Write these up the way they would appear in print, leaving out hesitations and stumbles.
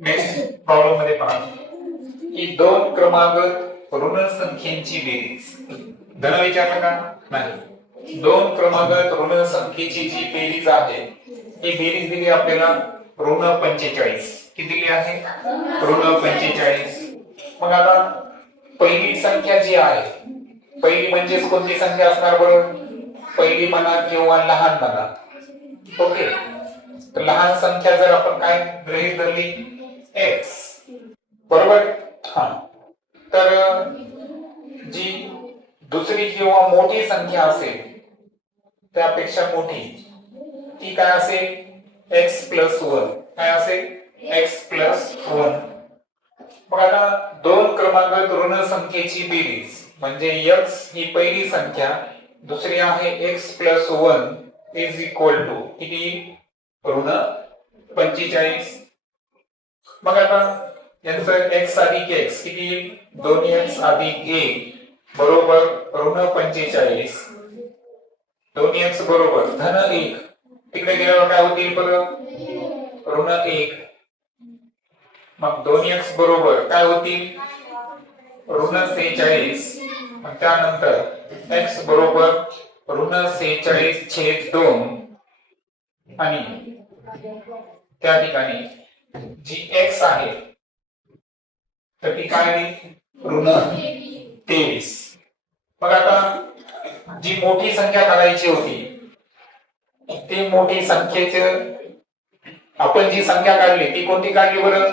Next problem मध्ये पहा की दोन क्रमागत ऋण संख्येची बेरीज. धन विचारलं का? नाही. दोन क्रमागत ऋण संख्येची जी बेरीज आहे ही बेरीज दिली आपल्याला ऋण 45. किती दिली आहे? ऋण 45. मग आता पहिली संख्या जी आहे, पहिली म्हणजे कोणती संख्या असणार बरं? पहिली म्हणा किंवा लहान म्हणा. ओके, तर लहान संख्या जर आपण काय गृहीत धरली? x. बरोबर. हा, तर जी दुसरी किंवा मोठी संख्या असेल त्यापेक्षा मोठी ती काय असेल? x+1. काय असेल? x+1. मग आता दोन क्रमागत ऋण संख्येची बेरीज म्हणजे x ही पहिली संख्या, दुसरी आहे x+1 इज इक्वल टू किती? ऋण 45. मग आता यांचं x अधिक x किती? 2x अधिक 1 बरोबर ऋण 45. 2x बरोबर धन 1. तिकडे गेल्यावर काय होतील बरं? ऋण 1. मग 2x बरोबर काय होतील? ऋण 46. मग त्यानंतर x बरोबर ऋण 46/2 आणि त्या ठिकाणी जी x आहे तर ती काय? ऋण 23. मग आता जी मोठी संख्या काढायची होती ती मोठी संख्येचे आपण जी संख्या काढली ती कोणती काढली बरं?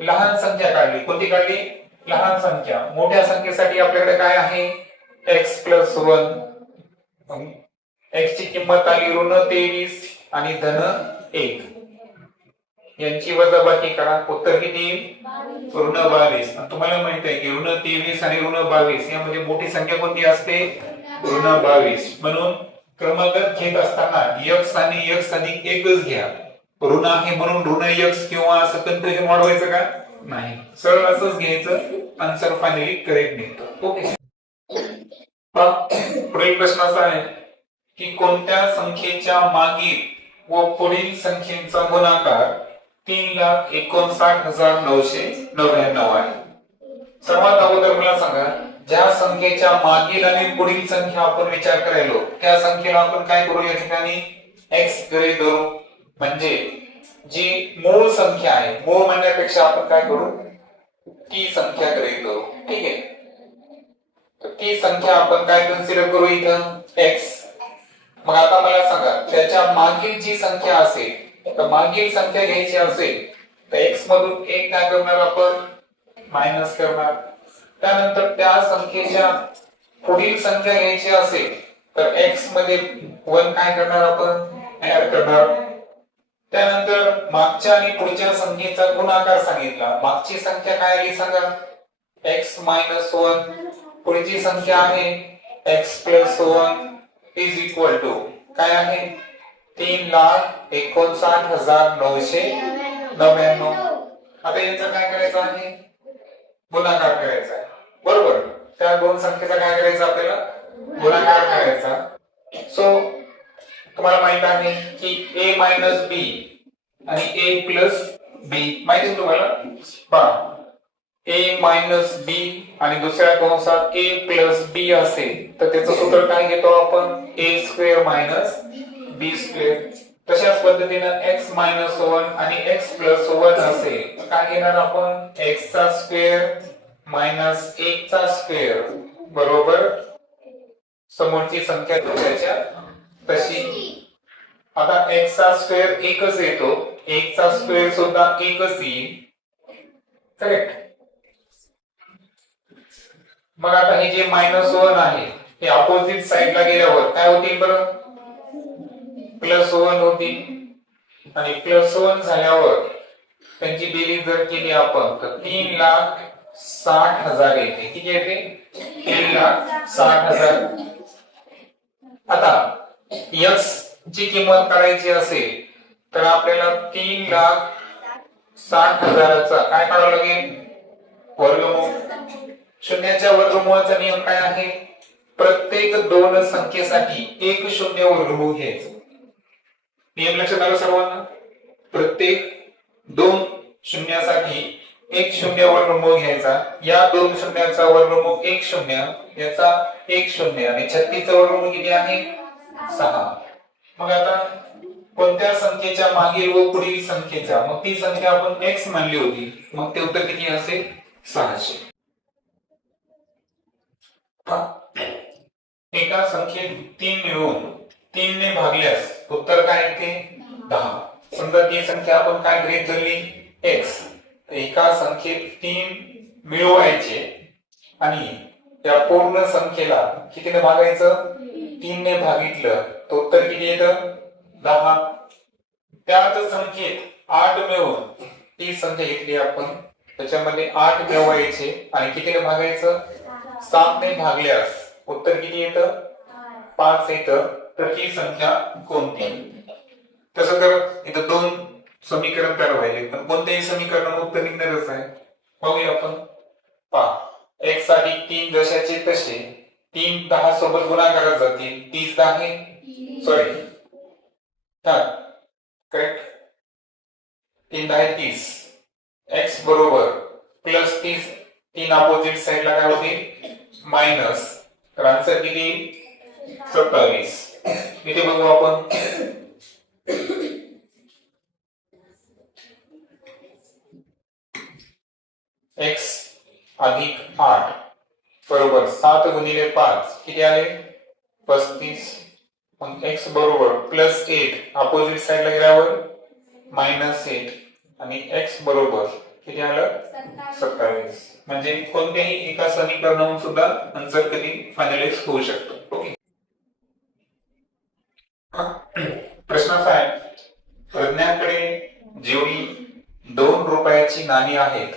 लहान संख्या काढली. कोणती काढली? लहान संख्या. मोठ्या संख्येसाठी आपल्याकडे काय आहे? x+1. x ची किंमत आली ऋण 23 आणि धन 1. यांची वजाबाकी करा. उत्तर किती? ऋण 22. तुम्हाला माहित आहे की ऋण 23 आणि ऋण 22 यामध्ये मोठी संख्या कोणती असते? ऋण 22. म्हणून क्रमागत घेत असताना x आणि x अधिक 1च घ्या. ऋण आहे म्हणून ऋण x किंवा असं कन्फ्युजन वाढवायचं का? नाही, सरळ असंच घ्यायचं. आन्सर फायनली करेक्ट निघतो. ओके, पुढील प्रश्न असा आहे की कोणत्या संख्येच्या मागील व पुढील संख्येचा गुणाकार 3,59,999 आहे. सर्वात अगोदर मला सांगा, ज्या संख्येच्या मागील आणि पुढील संख्या आपण विचार करायलो त्या संख्येला आपण काय करू? या ठिकाणी x गृहीत धरू. म्हणजे जी मूळ संख्या आहे, मूळ म्हणण्यापेक्षा आपण काय करू? ती संख्या गृहीत धरू. ठीक आहे, तर ती संख्या आपण काय कन्सिडर करू? इथं x. मग आता मला सांगा, त्याच्या मागील जी संख्या असेल तर मागील संख्या घ्यायची असेल तर x मधून 1 काय करणार आपण? मायनस करणार. त्यानंतर त्या संख्येच्या पुढील संख्या घ्यायची असेल तर x मध्ये 1 काय करणार आपण? ऍड करणार. त्यानंतर मागच्या आणि पुढच्या संख्येचा गुणाकार सांगितला. मागची संख्या काय आली सांगा? x-1. पुढची संख्या आहे x+1 इज इक्वल टू काय आहे? 3,59,999. आता याचा काय करायचं आहे? गुणाकार करायचा आहे. बरोबर. त्या दोन संख्येचा काय करायचा आपल्याला? गुणाकार करायचा. सो तुम्हाला माहित आहे की a - b आणि a + b माहिती आहे तुम्हाला? पहा, a - b आणि दुसऱ्या कंसात a + b असेल तर त्याचं सूत्र काय घेतो आपण? a² - b². तशाच पद्धतीने x - 1 आणि x+1 असेल तर काय घेणार आपण? x² - 1² बरोबर समोरची संख्या त्याच्या तशी. आता x² एकच येतो, 1² सुद्धा एकच येईल. करेक्ट. मग आता हे जे -1 आहे हे अपोजिट साइडला गेल्यावर काय होतील बरं? +1 होतील. आणि +1 झाल्यावर त्यांची बेरीज जर केली आपण तर 3,60,000 येते. किती येते? 3,60,000. आता x ची किंमत काढायची असेल तर आपल्याला 3,60,000चा काय काढावं लागेल? वर्गमूळ. शून्याच्या वर्गमूळाचा नियम काय आहे? प्रत्येक दोन संख्येसाठी एक शून्य वर्गमूळ घ्यायचं. नियम लक्षात आला सर्वांना? प्रत्येक दोन शून्यासाठी एक शून्य वर्गमूळ घ्यायचा, या दोन शून्याचा वर्गमूळ एक शून्य, याचा एक शून्य, आणि 36 चा वर्गमूळ किती आहे 6. मग आता कोणत्या संख्येच्या मागील व पुढील संख्येचा, मग ती संख्या आपण x मानली होती, मग ते उत्तर किती असेल 600. एका संख्येत 3 मिळून 3 ने भागल्यास उत्तर काय येते 10. समजा ती संख्या आपण काय गृहीत धरली x. एका संख्येत 3 मिळवायचे आणि त्या पूर्ण संख्येला कितीने भागायचं 3 ने भागितलं तर उत्तर किती येतं 10. त्याच संख्येत 8 मिळवून ती संख्या घेतली आपण, त्याच्यामध्ये 8 मिळवायचे आणि कितीने भागायचं 7 ने भागल्यास उत्तर किती येतं 5 येतं. तर ती संख्या कोणती. तसं तर इथं 2 समीकरण तयार व्हायचे, पण कोणत्याही समीकरणात उत्तर निघणारच आहे. पाहूया आपण. पहा x साठी 3 जशाचे तसे 3 10 सोबत गुणाकारात जातील. 30 10 सॉरी करेक्ट 3 10 30. x बरोबर प्लस 30, 3 अपोजिट साइडला काय होते मायनस, तर आन्सर किती 27. इथे बघू आपण x अधिक 8 बरोबर 7 गुणिले 5 किती आले 35. मग x बरोबर प्लस 8 अपोजिट साइडला गेल्यावर मायनस 8 आणि x बरोबर किती आलं 27. म्हणजे कोणत्याही एका समीकरणावरून सुद्धा आन्सर कधी फायनलाइज होऊ शकतो. ओके. प्रश्न असा आहे, प्रज्ञाकडे जेवढी 2 रुपयाची नाणी आहेत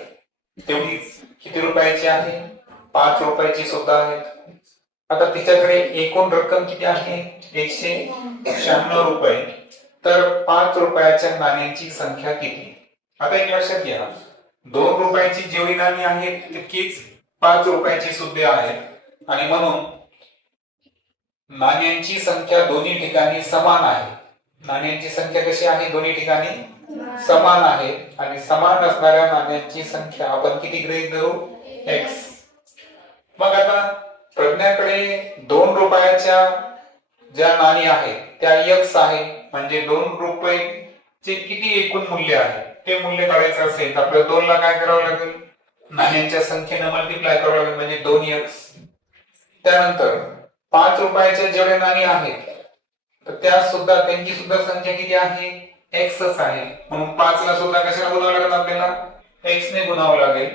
तेवढीच किती रुपयाची आहे 5 रुपयाची सुद्धा आहेत. आता तिच्याकडे एकूण रक्कम किती आहे 196 रुपये. तर 5 रुपयाच्या नाण्यांची संख्या किती. आता एक लक्षात घ्या, 2 रुपयाची जेवढी नाणी आहेत तितकीच 5 रुपयाची सुद्धा आहेत आणि म्हणून नाण्यांची संख्या दोन्ही ठिकाणी समान आहे. नाण्यांची संख्या कशी आहे दोन्ही ठिकाणी समान आहे आणि समान असणाऱ्या नाण्यांची संख्या आपण किती गृहीत धरू x. मग आता प्रज्ञाकडे 2 रुपयाच्या ज्या नाणी आहेत त्या x आहे, म्हणजे 2 रुपयाचे किती एकूण मूल्य आहे ते मूल्य काढायचं असेल तर आपल्याला 2 ला काय करावं लागेल नाण्यांच्या संख्येने मल्टिप्लाय करावं लागेल, म्हणजे 2x. त्यानंतर 5 रुपयाच्या जेवढे नाणी आहेत तर त्या सुद्धा त्यांची सुद्धा संख्या किती आहे x आहे, म्हणून 5 ला सुद्धा कशाला गुणावं लागेल आपल्याला x ने गुणावं लागेल.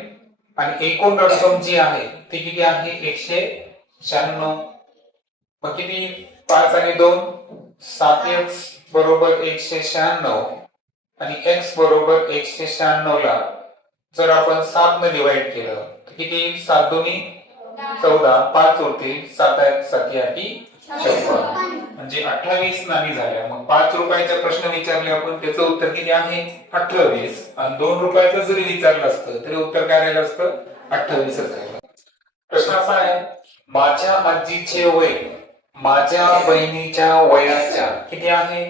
आणि एकूण रक्कम जी आहे ती किती आहे 196. मग किती 5 आणि 2 7x बरोबर 196 आणि x बरोबर 196 ला जर आपण 7 ने डिवाइड केलं तर किती 7 दोन्ही 14, 5 होते 7 7 56, म्हणजे 28 नाणी झाल्या. मग 5 रुपयाचा प्रश्न विचारले आपण, त्याचं उत्तर किती आहे 28. आणि 2 रुपयाचं जरी विचारलं असतं तरी उत्तर काय राहिलं असतं 28च राहिलं. प्रश्न असा आहे, माझ्या आजीचे वय माझ्या बहिणीच्या वयाच्या किती आहे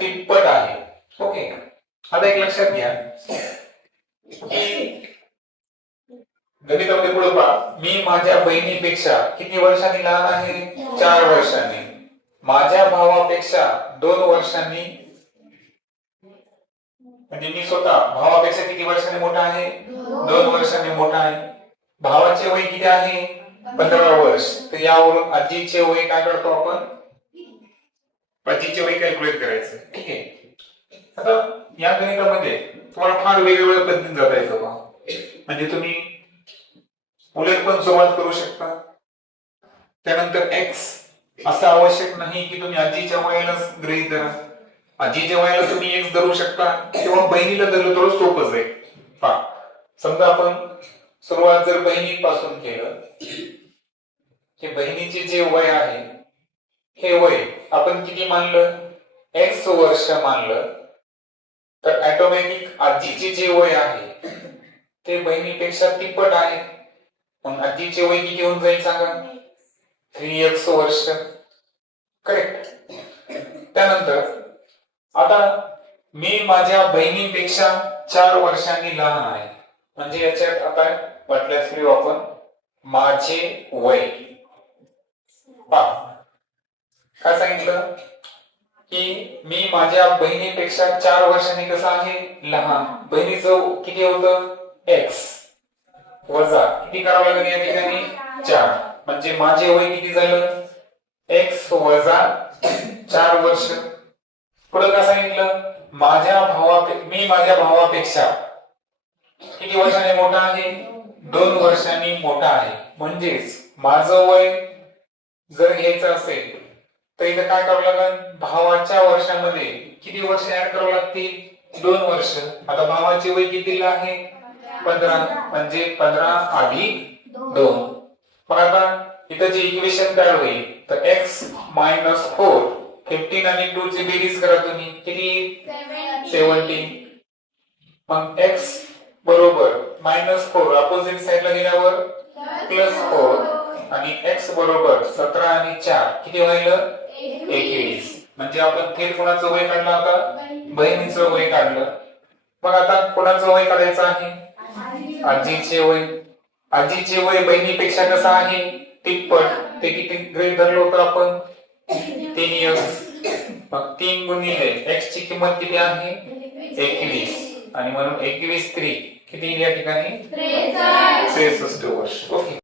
तिप्पट आहे. ओके. आता एक लक्षात घ्या की गणितामध्ये पुढे पहा, मी माझ्या बहिणीपेक्षा किती वर्षांनी लहान आहे 4 वर्षांनी. माझ्या भावापेक्षा 2 वर्षांनी, म्हणजे मी स्वतः भावापेक्षा किती वर्षांनी मोठा आहे 2 वर्षांनी मोठा आहे. भावाचे वय किती आहे 15 वर्ष. तर यावरून आजीचे वय काय करतो आपण आजीचे वय कॅल्क्युलेट करायचं. ठीक आहे. आता या गणितामध्ये तुम्हाला फार वेगवेगळ्या पद्धतीने जाता येतं बघा, म्हणजे तुम्ही उलट पण सुरुवात करू शकता. त्यानंतर x असं आवश्यक नाही की तुम्ही आजीच्या वयाला गृहीत धरा. आजीच्या वयाला तुम्ही x धरू शकता किंवा बहिणीला धरलं तर सोपंच आहे. पहा समजा आपण सुरुवात जर बहिणीपासून केलं की बहिणीचे जे वय आहे हे वय आपण किती मानलं x वर्ष मानलं तर ऑटोमॅटिक आजीचे जे वय आहे ते बहिणीपेक्षा तिप्पट आहे. मग आजीचे वय किती होऊन जाईल सांगा 3x वर्ष. करेक्ट. त्यानंतर आता मी माझ्या बहिणीपेक्षा 4 वर्षांनी लहान आहे. म्हणजे याच्यात आता म्हटल्यास लिहू आपण माझे वय. काय सांगितलं की मी माझ्या बहिणीपेक्षा 4 वर्षांनी कसं आहे लहान. बहिणीचं किती होतं x वजा किती करावं लागेल या ठिकाणी 4. म्हणजे माझे वय किती झालं x वजा 4 वर्ष. पुढे काय सांगितलं मी माझ्या भावापेक्षा किती वर्षांनी मोठा आहे 2 वर्षांनी मोठा आहे. म्हणजेच माझं वय जर घ्यायचं असेल तर इथं काय करावं लागेल भावाच्या वर्षामध्ये किती वर्ष ऍड करावं लागतील 2 वर्ष. आता भावाचे वय कितीला आहे 15 म्हणजे 15 अधिक 2. मग आता इथं जे इक्वेशन तयार होईल तर x - 4 15 आणि 2 ची बेरीज करा तुम्ही किती 17. मग x बरोबर -4 अपोजिट साइडला गेल्यावर +4 आणि x बरोबर 17 आणि 4 किती होईल 21. म्हणजे आपण थेट कोणाचं वय काढलं आता बहिणीचं वय काढलं. मग आता कोणाचं वय काढायचं आहे आजीचे वय. आजीचे वय बहिणीपेक्षा कसं आहे तिप्पट. ते किती गृहीत धरलं होतं आपण 3x. मग 3 गुणिले x ची किंमत किती आहे 21 आणि म्हणून 21 3 किती या ठिकाणी 63 वर्ष. ओके.